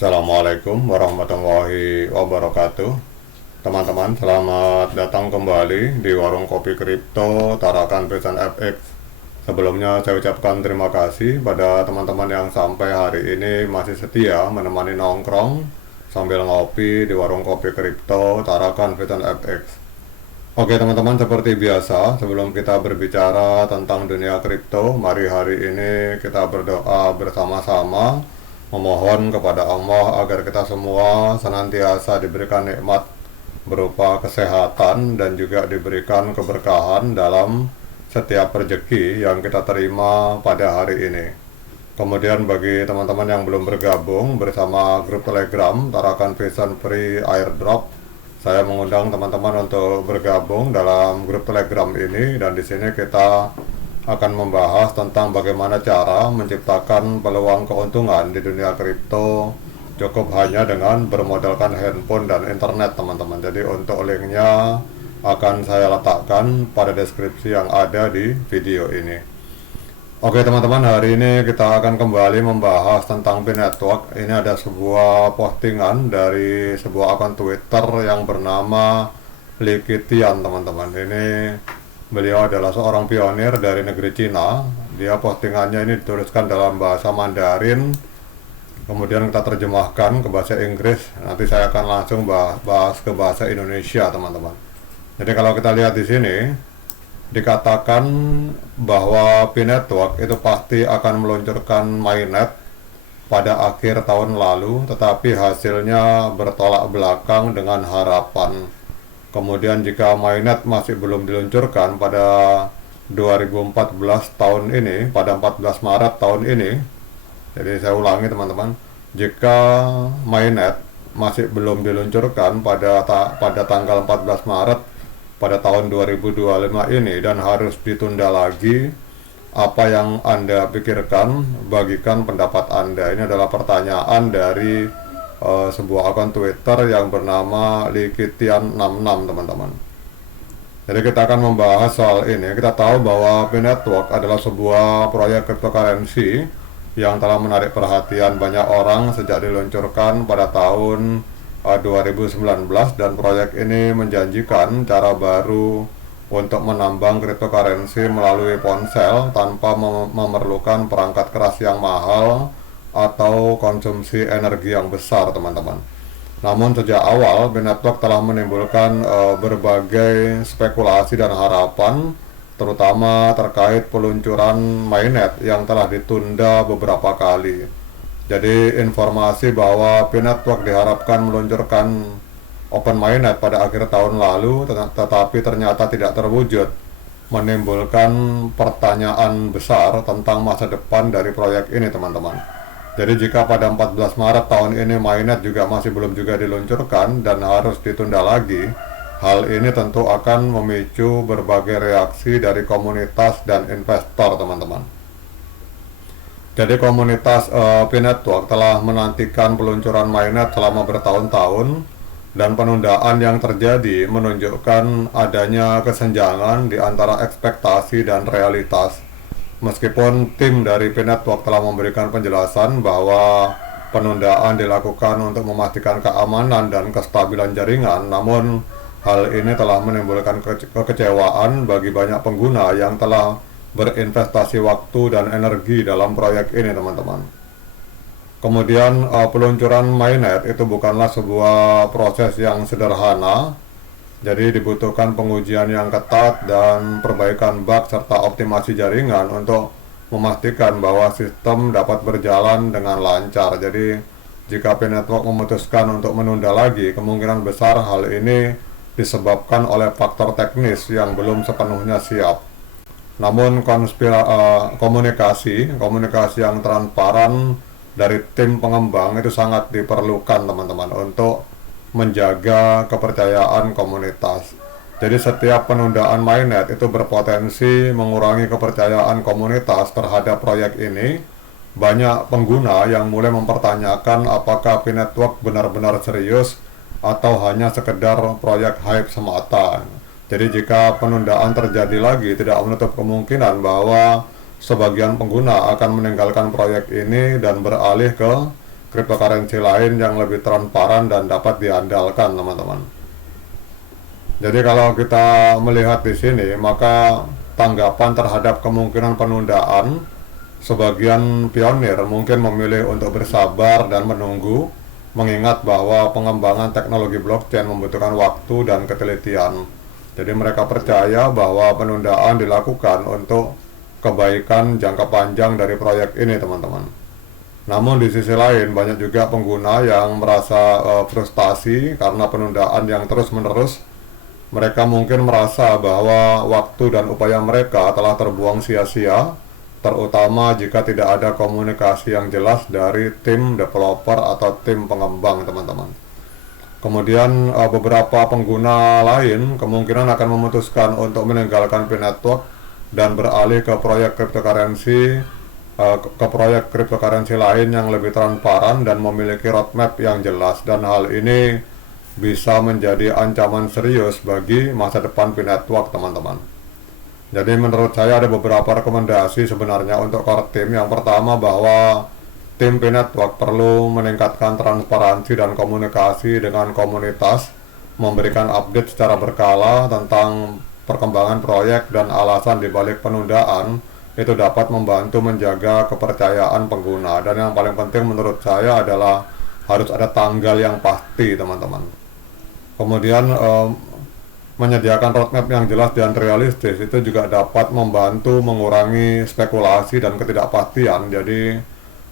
Assalamualaikum warahmatullahi wabarakatuh. Teman-teman, selamat datang kembali di Warung Kopi Kripto Tarakan Pesan FX. Sebelumnya saya ucapkan terima kasih pada teman-teman yang sampai hari ini masih setia menemani nongkrong sambil ngopi di Warung Kopi Kripto Tarakan Pesan FX. Oke teman-teman, seperti biasa sebelum kita berbicara tentang dunia kripto, mari hari ini kita berdoa bersama-sama, memohon kepada Allah agar kita semua senantiasa diberikan nikmat berupa kesehatan dan juga diberikan keberkahan dalam setiap rezeki yang kita terima pada hari ini. Kemudian bagi teman-teman yang belum bergabung bersama grup Telegram Tarakan Vision Free Airdrop, saya mengundang teman-teman untuk bergabung dalam grup Telegram ini, dan di sini kita akan membahas tentang bagaimana cara menciptakan peluang keuntungan di dunia kripto cukup hanya dengan bermodalkan handphone dan internet, teman-teman. Jadi untuk linknya akan saya letakkan pada deskripsi yang ada di video ini. Oke teman-teman, hari ini kita akan kembali membahas tentang Binetwork. Ini ada sebuah postingan dari sebuah akun Twitter yang bernama Likitian, teman-teman. Ini beliau adalah seorang pionir dari negeri Cina. Dia postingannya ini dituliskan dalam bahasa Mandarin, kemudian kita terjemahkan ke bahasa Inggris. Nanti saya akan langsung bahas ke bahasa Indonesia, teman-teman. Jadi kalau kita lihat di sini, dikatakan bahwa Binetwork itu pasti akan meluncurkan mainnet pada akhir tahun lalu, tetapi hasilnya bertolak belakang dengan harapan. Kemudian jika mainnet masih belum diluncurkan pada 2014 tahun ini, pada 14 Maret tahun ini, jadi saya ulangi teman-teman, jika mainnet masih belum diluncurkan pada tanggal 14 Maret pada tahun 2025 ini dan harus ditunda lagi, apa yang Anda pikirkan? Bagikan pendapat Anda. Ini adalah pertanyaan dari sebuah akun Twitter yang bernama Likitian66, teman-teman. Jadi kita akan membahas soal ini. Kita tahu bahwa Binetwork adalah sebuah proyek cryptocurrency yang telah menarik perhatian banyak orang sejak diluncurkan pada tahun 2019, dan proyek ini menjanjikan cara baru untuk menambang cryptocurrency melalui ponsel tanpa memerlukan perangkat keras yang mahal atau konsumsi energi yang besar, teman-teman. Namun sejak awal Binetwork telah menimbulkan berbagai spekulasi dan harapan, terutama terkait peluncuran mainnet yang telah ditunda beberapa kali. Jadi informasi bahwa Binetwork diharapkan meluncurkan open mainnet pada akhir tahun lalu tetapi ternyata tidak terwujud, menimbulkan pertanyaan besar tentang masa depan dari proyek ini, teman-teman. Jadi jika pada 14 Maret tahun ini mainnet juga masih belum juga diluncurkan dan harus ditunda lagi, hal ini tentu akan memicu berbagai reaksi dari komunitas dan investor, teman-teman. Jadi komunitas Binetwork telah menantikan peluncuran mainnet selama bertahun-tahun, dan penundaan yang terjadi menunjukkan adanya kesenjangan di antara ekspektasi dan realitas. Meskipun tim dari Binetwork telah memberikan penjelasan bahwa penundaan dilakukan untuk memastikan keamanan dan kestabilan jaringan, namun hal ini telah menimbulkan kekecewaan bagi banyak pengguna yang telah berinvestasi waktu dan energi dalam proyek ini, teman-teman. Kemudian peluncuran mainnet itu bukanlah sebuah proses yang sederhana, jadi dibutuhkan pengujian yang ketat dan perbaikan bug serta optimasi jaringan untuk memastikan bahwa sistem dapat berjalan dengan lancar. Jadi jika Binetwork memutuskan untuk menunda lagi, kemungkinan besar hal ini disebabkan oleh faktor teknis yang belum sepenuhnya siap. Namun komunikasi yang transparan dari tim pengembang itu sangat diperlukan, teman-teman, untuk menjaga kepercayaan komunitas. Jadi setiap penundaan mainnet itu berpotensi mengurangi kepercayaan komunitas terhadap proyek ini. Banyak pengguna yang mulai mempertanyakan apakah Binetwork benar-benar serius atau hanya sekedar proyek hype semata. Jadi jika penundaan terjadi lagi, tidak menutup kemungkinan bahwa sebagian pengguna akan meninggalkan proyek ini dan beralih ke cryptocurrency lain yang lebih transparan dan dapat diandalkan, teman-teman. Jadi kalau kita melihat di sini, maka tanggapan terhadap kemungkinan penundaan, sebagian pionir mungkin memilih untuk bersabar dan menunggu, mengingat bahwa pengembangan teknologi blockchain membutuhkan waktu dan ketelitian. Jadi mereka percaya bahwa penundaan dilakukan untuk kebaikan jangka panjang dari proyek ini, teman-teman. Namun di sisi lain banyak juga pengguna yang merasa frustasi karena penundaan yang terus-menerus. Mereka mungkin merasa bahwa waktu dan upaya mereka telah terbuang sia-sia, terutama jika tidak ada komunikasi yang jelas dari tim developer atau tim pengembang, teman-teman. Kemudian beberapa pengguna lain kemungkinan akan memutuskan untuk meninggalkan P-Network dan beralih ke proyek cryptocurrency lain yang lebih transparan dan memiliki roadmap yang jelas, dan hal ini bisa menjadi ancaman serius bagi masa depan P-Network, teman-teman. Jadi menurut saya ada beberapa rekomendasi sebenarnya untuk core team. Yang pertama, bahwa tim P-Network perlu meningkatkan transparansi dan komunikasi dengan komunitas, memberikan update secara berkala tentang perkembangan proyek dan alasan dibalik penundaan. Itu dapat membantu menjaga kepercayaan pengguna, dan yang paling penting menurut saya adalah harus ada tanggal yang pasti, teman-teman. Kemudian menyediakan roadmap yang jelas dan realistis itu juga dapat membantu mengurangi spekulasi dan ketidakpastian. Jadi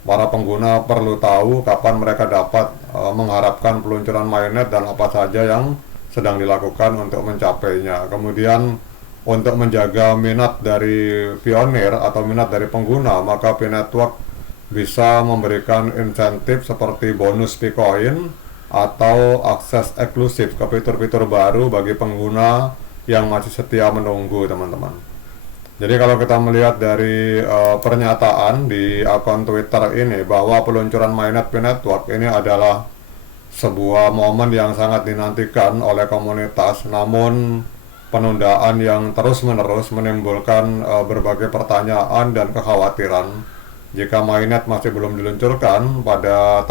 para pengguna perlu tahu kapan mereka dapat mengharapkan peluncuran mainnet dan apa saja yang sedang dilakukan untuk mencapainya. Kemudian untuk menjaga minat dari pionir atau minat dari pengguna, maka P-Network bisa memberikan insentif seperti bonus P-Coin atau akses eksklusif ke fitur-fitur baru bagi pengguna yang masih setia menunggu, teman-teman. Jadi kalau kita melihat dari pernyataan di akun Twitter ini, bahwa peluncuran mainnet P-Network ini adalah sebuah momen yang sangat dinantikan oleh komunitas, namun penundaan yang terus-menerus menimbulkan berbagai pertanyaan dan kekhawatiran. Jika mainnet masih belum diluncurkan pada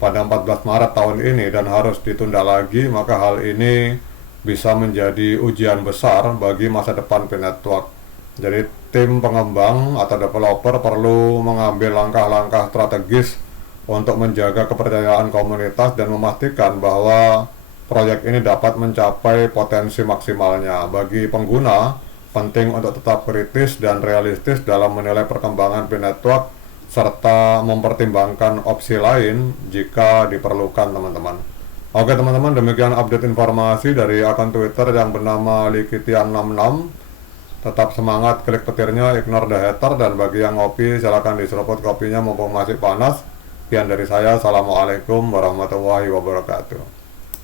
14 Maret tahun ini dan harus ditunda lagi, maka hal ini bisa menjadi ujian besar bagi masa depan P-Network. Jadi tim pengembang atau developer perlu mengambil langkah-langkah strategis untuk menjaga kepercayaan komunitas dan memastikan bahwa proyek ini dapat mencapai potensi maksimalnya. Bagi pengguna, penting untuk tetap kritis dan realistis dalam menilai perkembangan P-Network serta mempertimbangkan opsi lain jika diperlukan, teman-teman. Oke, teman-teman, demikian update informasi dari akun Twitter yang bernama Likitian66. Tetap semangat, klik petirnya, ignore the hater, dan bagi yang ngopi silahkan diseruput kopinya mumpung masih panas. Sekian dari saya, assalamualaikum warahmatullahi wabarakatuh.